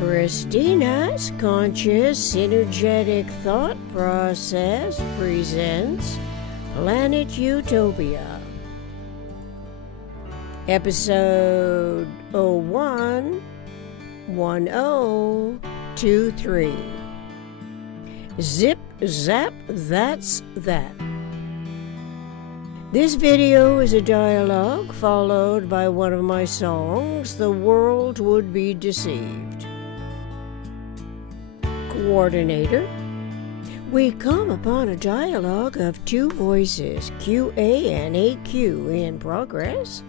Christina's conscious synergetic thought process presents Planet Utopia, episode 011023. Zip zap, that's that. This video is a dialogue followed by one of my songs, The World Would Be Deceived. Coordinator. We come upon a dialogue of two voices, QA and AQ, in progress,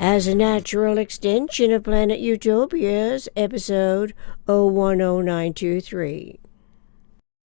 as a natural extension of Planet Utopia's episode 010923.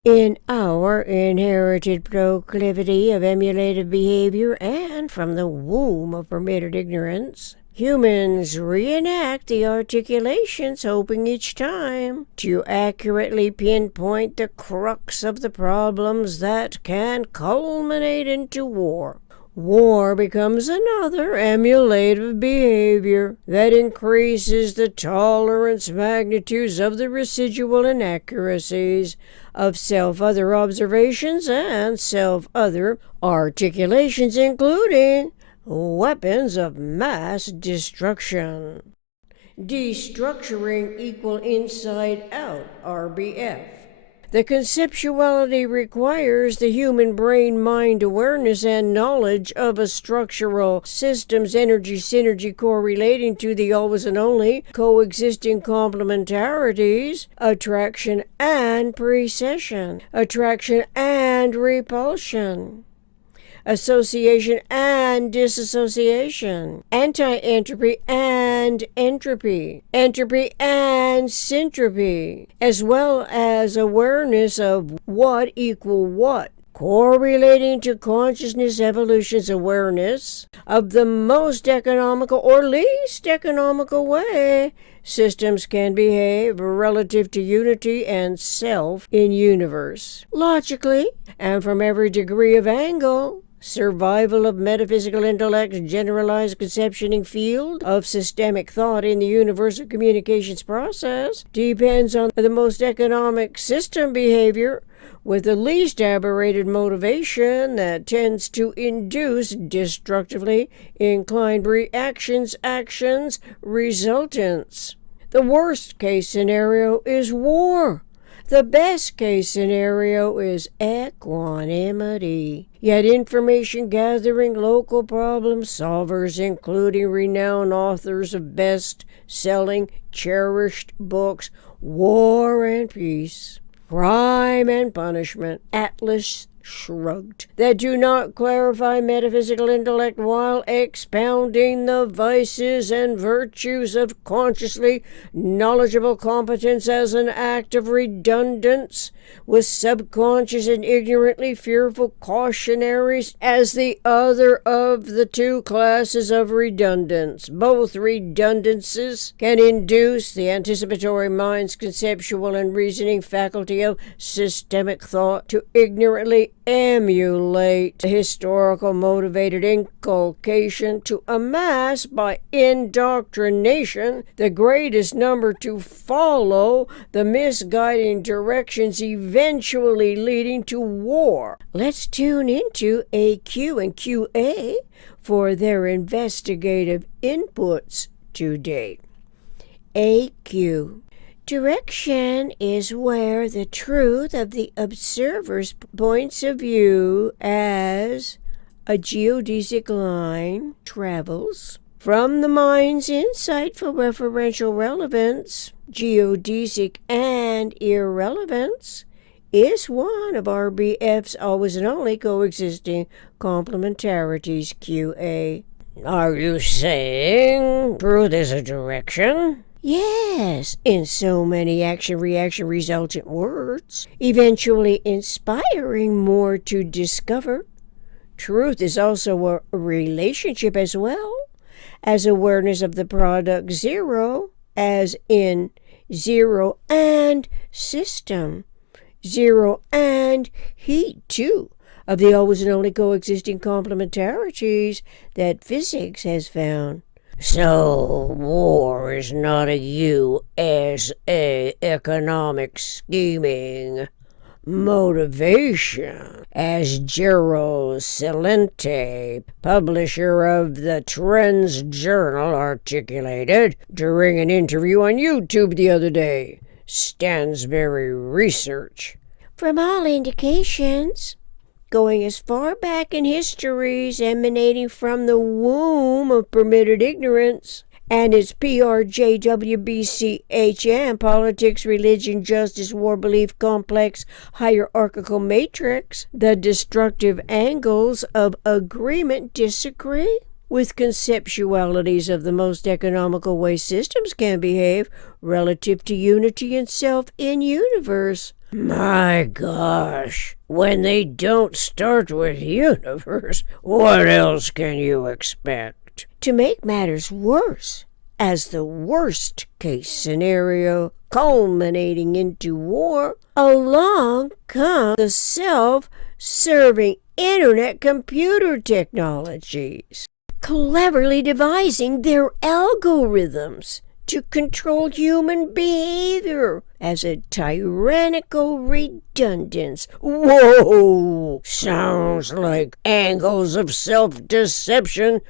In our inherited proclivity of emulative behavior and from the womb of permitted ignorance, humans reenact the articulations, hoping each time to accurately pinpoint the crux of the problems that can culminate into war. War becomes another emulative behavior that increases the tolerance magnitudes of the residual inaccuracies of self-other observations and self-other articulations, including weapons of mass destruction. Destructuring equal inside-out, RBF. The conceptuality requires the human brain-mind awareness and knowledge of a structural system's energy synergy correlating to the always and only coexisting complementarities, attraction and precession, attraction and repulsion, association and disassociation, antientropy and entropy, entropy and syntropy, as well as awareness of what equal what, correlating to consciousness evolution's awareness of the most economical or least economical way systems can behave relative to unity and self in universe. Logically, and from every degree of angle, survival of metaphysical intellect's generalized conceptioning field of systemic thought in the universal communications process depends on the most economic system behavior with the least aberrated motivation that tends to induce destructively inclined reactions, actions, resultants. The worst case scenario is war. The best case scenario is equanimity. Yet information gathering local problem solvers, including renowned authors of best-selling, cherished books, War and Peace, Crime and Punishment, Atlas Shrugged, that do not clarify metaphysical intellect while expounding the vices and virtues of consciously knowledgeable competence as an act of redundance, with subconscious and ignorantly fearful cautionaries as the other of the two classes of redundance. Both redundances can induce the anticipatory mind's conceptual and reasoning faculty of systemic thought to ignorantly emulate the historical motivated inculcation to amass by indoctrination the greatest number to follow the misguiding directions eventually leading to war. Let's tune into AQ and QA for their investigative inputs today. AQ. Direction is where the truth of the observer's points of view as a geodesic line travels from the mind's insightful referential relevance, geodesic and irrelevance, is one of RBF's always and only coexisting complementarities, QA. Are you saying truth is a direction? Yes, in so many action-reaction resultant words, eventually inspiring more to discover. Truth is also a relationship as well as awareness of the product zero, as in zero and system, zero and heat too, of the always and only coexisting complementarities that physics has found. So, war is not a USA economic scheming motivation, as Gerald Celente, publisher of the Trends Journal, articulated during an interview on YouTube the other day. Stansberry Research. From all indications, going as far back in histories emanating from the womb of permitted ignorance, and its PRJWBCHM, politics, religion, justice, war, belief, complex, hierarchical matrix, the destructive angles of agreement disagree with conceptualities of the most economical way systems can behave relative to unity and self in universe. My gosh, when they don't start with universe, what else can you expect? To make matters worse, as the worst case scenario culminating into war, along come the self-serving internet computer technologies, cleverly devising their algorithms to control human behavior as a tyrannical redundance. Whoa! Sounds like angles of self-deception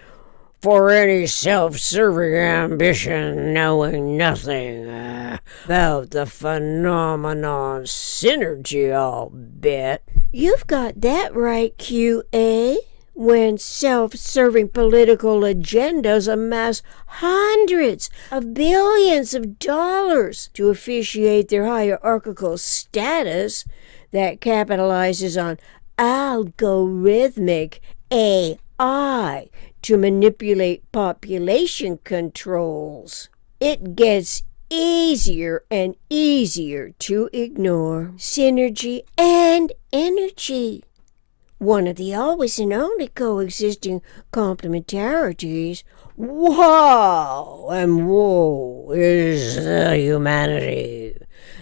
for any self-serving ambition knowing nothing about the phenomenon synergy, I'll bet. You've got that right, QA. When self-serving political agendas amass hundreds of billions of dollars to officiate their hierarchical status that capitalizes on algorithmic AI to manipulate population controls, it gets easier and easier to ignore synergy and energy. One of the always and only coexisting complementarities. Wow and woe is the humanity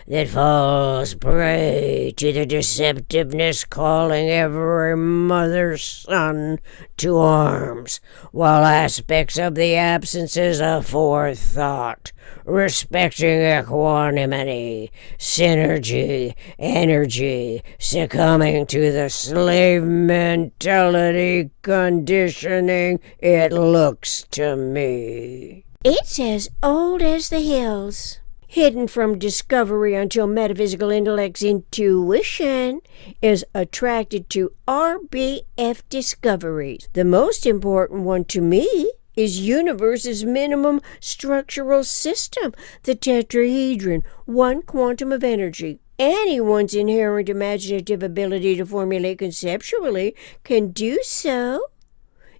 that falls prey to the deceptiveness calling every mother's son to arms, while aspects of the absences of forethought respecting equanimity, synergy, energy, succumbing to the slave mentality conditioning, it looks to me. It's as old as the hills. Hidden from discovery until metaphysical intellect's intuition is attracted to RBF discoveries. The most important one to me is universe's minimum structural system, the tetrahedron, one quantum of energy. Anyone's inherent imaginative ability to formulate conceptually can do so,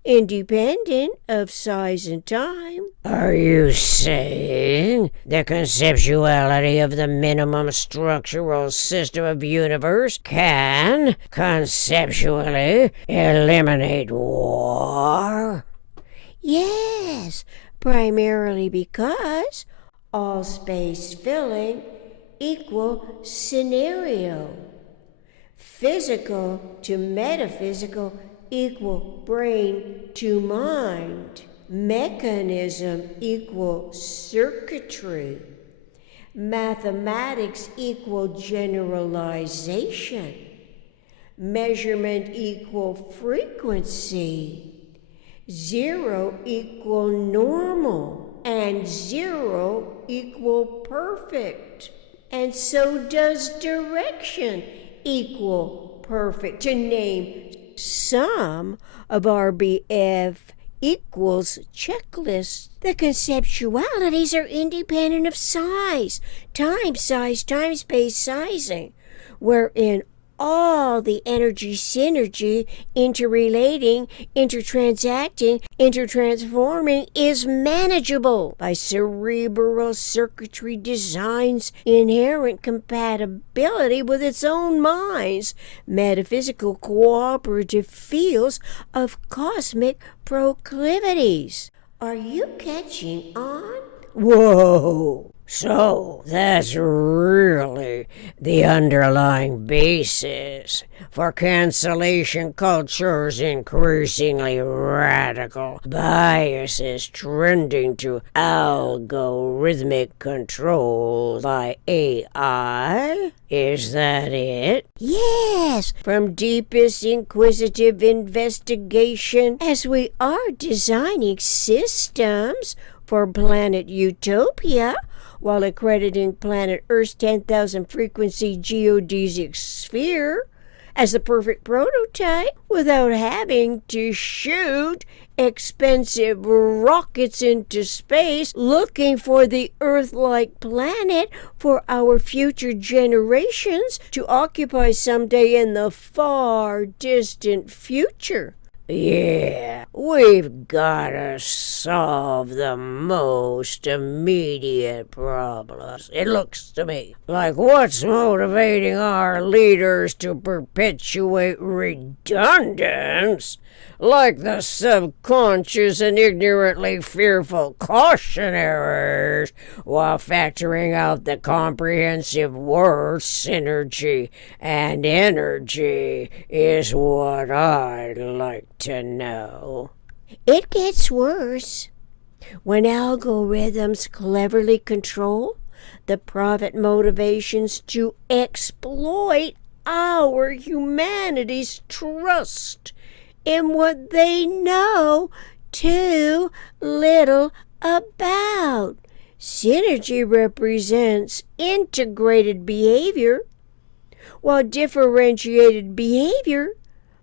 independent of size and time. Are you saying the conceptuality of the minimum structural system of universe can conceptually eliminate war? Yes, primarily because all space filling equal scenario. Physical to metaphysical equal brain to mind. Mechanism equal circuitry. Mathematics equal generalization. Measurement equal frequency. Zero equal normal, and zero equal perfect. And so does direction equal perfect, to name some of RBF equals checklists. The conceptualities are independent of size, time, space, sizing, wherein all the energy synergy, interrelating, intertransacting, intertransforming is manageable by cerebral circuitry design's inherent compatibility with its own mind's metaphysical cooperative fields of cosmic proclivities. Are you catching on? Whoa! So that's really the underlying basis for cancellation culture's increasingly radical biases trending to algorithmic control by AI? Is that it? Yes, from deepest inquisitive investigation as we are designing systems for Planet Utopia, while accrediting planet Earth's 10,000 frequency geodesic sphere as the perfect prototype without having to shoot expensive rockets into space looking for the Earth-like planet for our future generations to occupy someday in the far distant future. Yeah, we've gotta solve the most immediate problems. It looks to me like what's motivating our leaders to perpetuate redundance, like the subconscious and ignorantly fearful cautionaries, while factoring out the comprehensive words synergy and energy, is what I'd like to know. It gets worse. When algorithms cleverly control the profit motivations to exploit our humanity's trust in what they know too little about. Synergy represents integrated behavior, while differentiated behavior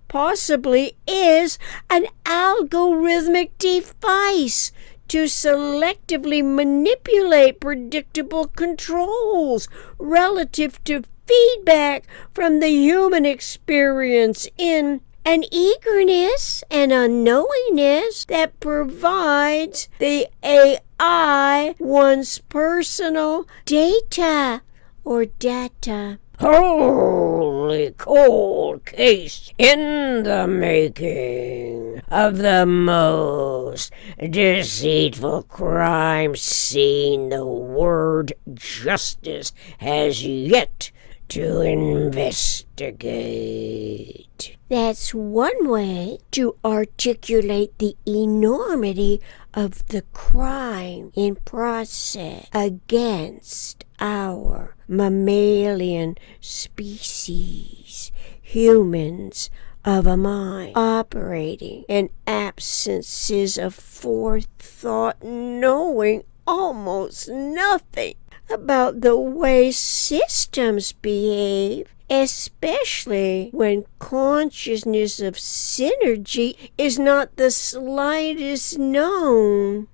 possibly is an algorithmic device to selectively manipulate predictable controls relative to feedback from the human experience in an eagerness and unknowingness that provides the AI one's personal data or data. Holy cold case in the making of the most deceitful crime scene the word justice has yet to investigate. That's one way to articulate the enormity of the crime in process against our mammalian species, humans of a mind operating in absences of forethought, knowing almost nothing about the way systems behave, especially when consciousness of synergy is not the slightest known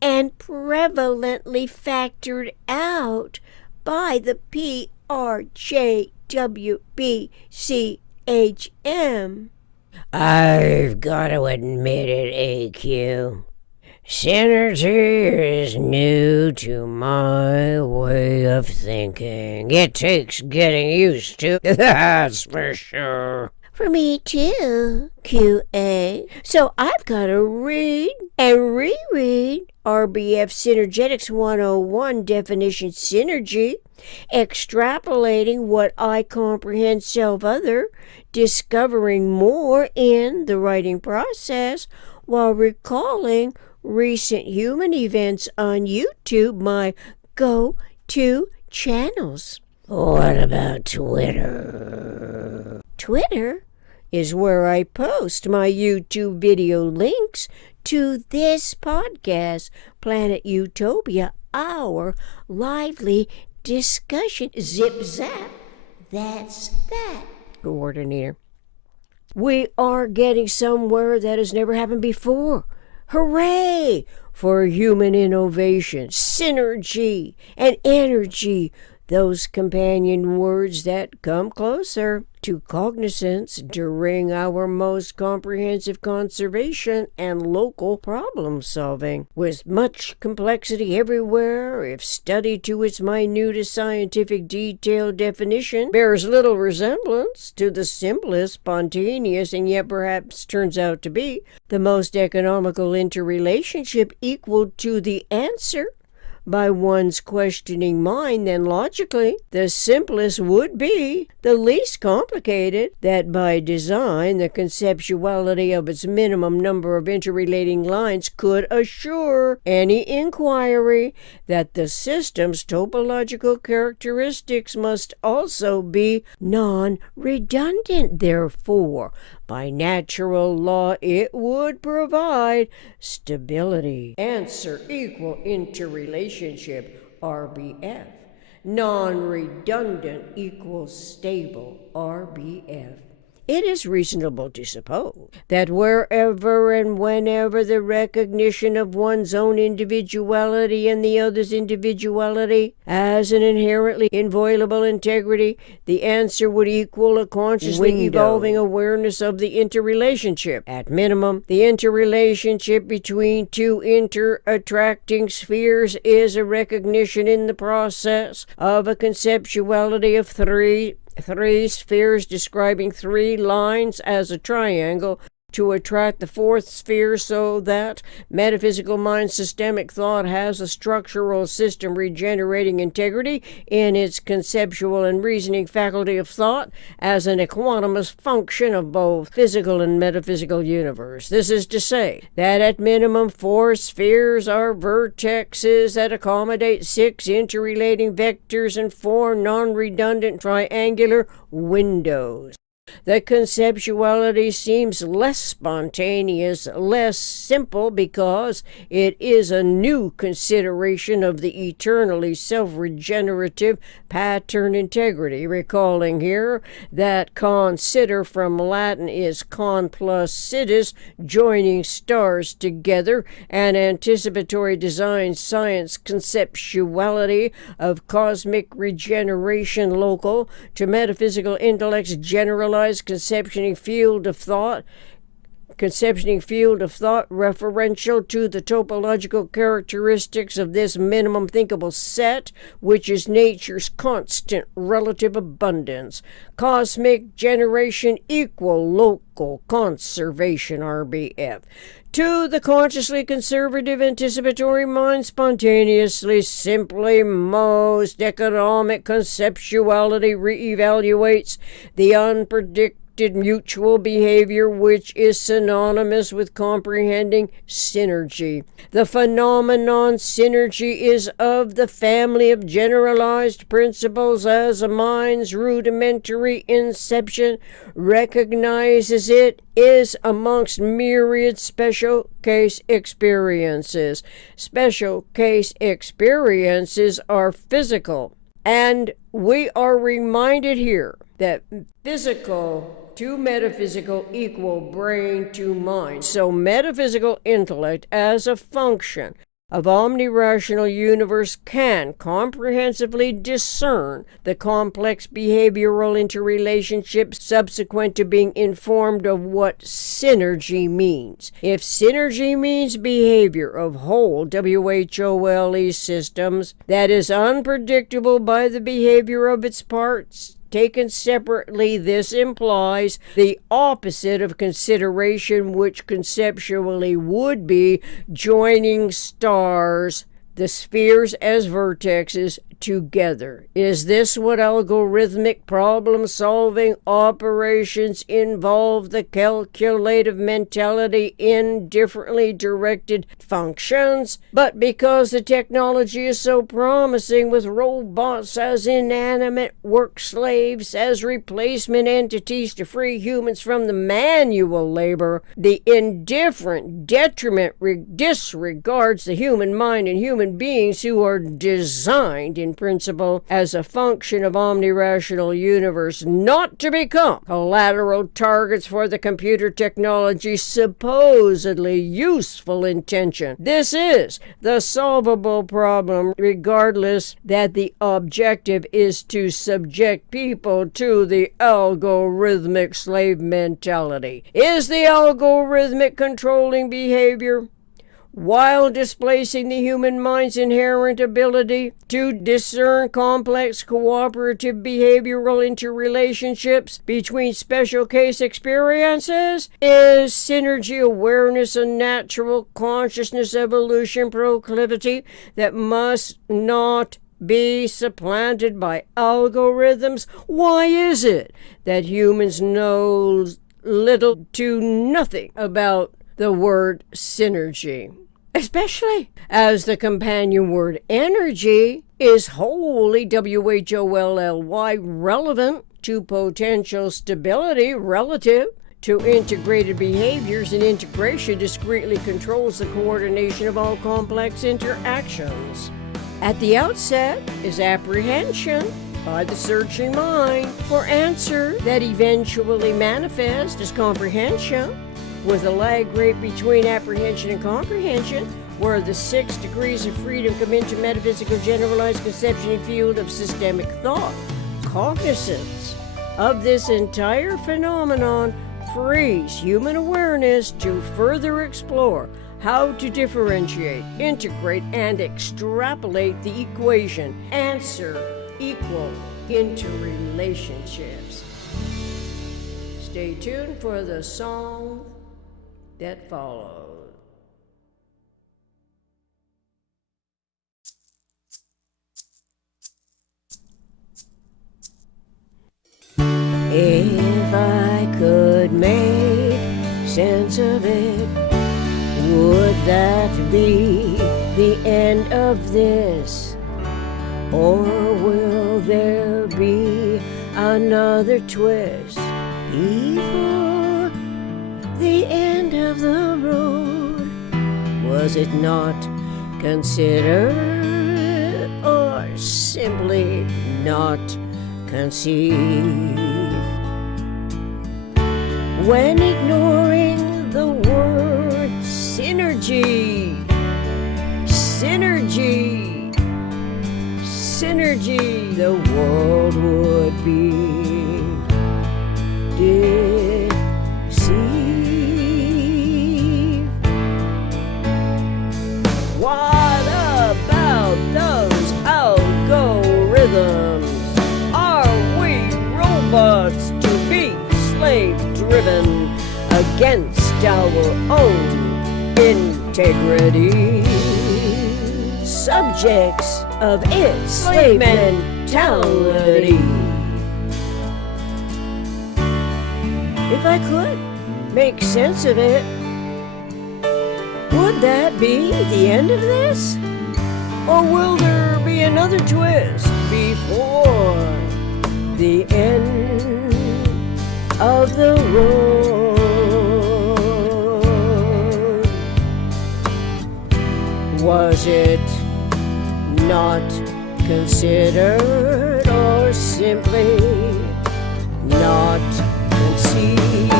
and prevalently factored out by the PRJWBCHM. I've got to admit it, AQ. Synergy is new to my way of thinking. It takes getting used to, that's for sure. For me too, QA. So I've got to read and reread RBF Synergetics 101 definition synergy, extrapolating what I comprehend self-other, discovering more in the writing process, while recalling recent human events on YouTube, my go-to channels. What about Twitter? Twitter is where I post my YouTube video links to this podcast, Planet Utopia, our lively discussion. Zip zap, that's that, coordinator. We are getting somewhere that has never happened before. Hooray for human innovation, synergy, and energy, those companion words that come closer to cognizance during our most comprehensive conservation and local problem solving. With much complexity everywhere, if studied to its minutest scientific detailed definition, bears little resemblance to the simplest, spontaneous, and yet perhaps turns out to be the most economical interrelationship equal to the answer by one's questioning mind, then logically the simplest would be the least complicated, that by design the conceptuality of its minimum number of interrelating lines could assure any inquiry that the system's topological characteristics must also be non-redundant. Therefore, by natural law, it would provide stability. Answer equal interrelationship, RBF. Non-redundant equals stable, RBF. It is reasonable to suppose that wherever and whenever the recognition of one's own individuality and the other's individuality as an inherently inviolable integrity, the answer would equal a consciously evolving awareness of the interrelationship. At minimum, the interrelationship between two inter-attracting spheres is a recognition in the process of a conceptuality of three spheres describing three lines as a triangle to attract the fourth sphere, so that metaphysical mind systemic thought has a structural system regenerating integrity in its conceptual and reasoning faculty of thought as an equanimous function of both physical and metaphysical universe. This is to say that at minimum 4 spheres are vertexes that accommodate 6 interrelating vectors and 4 non-redundant triangular windows. The conceptuality seems less spontaneous, less simple, because it is a new consideration of the eternally self-regenerative pattern integrity, recalling here that consider from Latin is con plus sidus, joining stars together, and anticipatory design science conceptuality of cosmic regeneration local to metaphysical intellect's generalized conceptioning field of thought referential to the topological characteristics of this minimum thinkable set, which is nature's constant relative abundance. Cosmic generation equal local conservation, RBF. To the consciously conservative anticipatory mind, spontaneously, simply, most economic conceptuality reevaluates the unpredictable mutual behavior which is synonymous with comprehending synergy. The phenomenon synergy is of the family of generalized principles as a mind's rudimentary inception recognizes it is amongst myriad special case experiences. Special case experiences are physical, and we are reminded here that physical to metaphysical equal brain to mind. So metaphysical intellect as a function of omnirational universe can comprehensively discern the complex behavioral interrelationships subsequent to being informed of what synergy means. If synergy means behavior of whole WHOLE systems that is unpredictable by the behavior of its parts, taken separately, this implies the opposite of consideration, which conceptually would be joining stars, the spheres as vertexes, together. Is this what algorithmic problem-solving operations involve the calculative mentality in differently directed functions? But because the technology is so promising, with robots as inanimate work slaves, as replacement entities to free humans from the manual labor, the indifferent detriment disregards the human mind and human beings who are designed in principle as a function of omnirational universe, not to become collateral targets for the computer technology's supposedly useful intention. This is the solvable problem, regardless that the objective is to subject people to the algorithmic slave mentality. Is the algorithmic controlling behavior? while displacing the human mind's inherent ability to discern complex cooperative behavioral interrelationships between special case experiences, is synergy awareness a natural consciousness evolution proclivity that must not be supplanted by algorithms? Why is it that humans know little to nothing about the word synergy, especially as the companion word energy is wholly WHOLLY relevant to potential stability relative to integrated behaviors, and integration discretely controls the coordination of all complex interactions? At the outset is apprehension by the searching mind for answer that eventually manifests as comprehension, with a lag rate between apprehension and comprehension, where the 6 degrees of freedom come into metaphysical generalized conception and field of systemic thought. Cognizance of this entire phenomenon frees human awareness to further explore how to differentiate, integrate, and extrapolate the equation answer equal interrelationships. Stay tuned for the song that follows. If I could make sense of it, would that be the end of this? Or will there be another twist before the end of the road? Was it not considered, or simply not conceived? When ignoring the word synergy, the world would be deceived. What about those algorithms? Are we robots to be slave-driven against our own integrity? Subjects of its slave mentality. If I could make sense of it, would that be the end of this? Or will there be another twist before the end of the road? Was it not considered, or simply not conceived?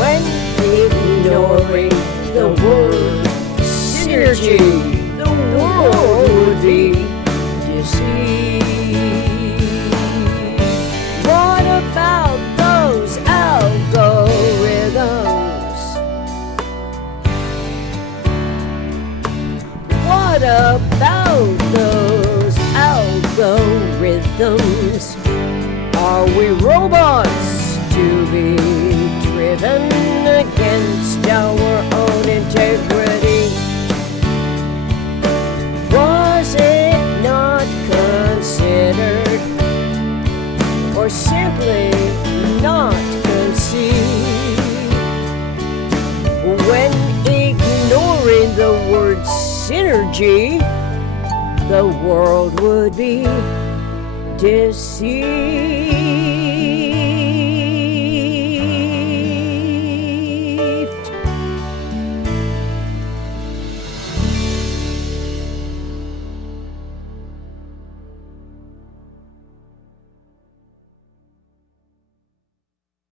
When ignoring the word synergy, the world would be deceived. What about those algorithms? What about those algorithms? Are we robots to be driven against our own integrity? Was it not considered, or simply not conceived? When ignoring the word synergy, the world would be deceived.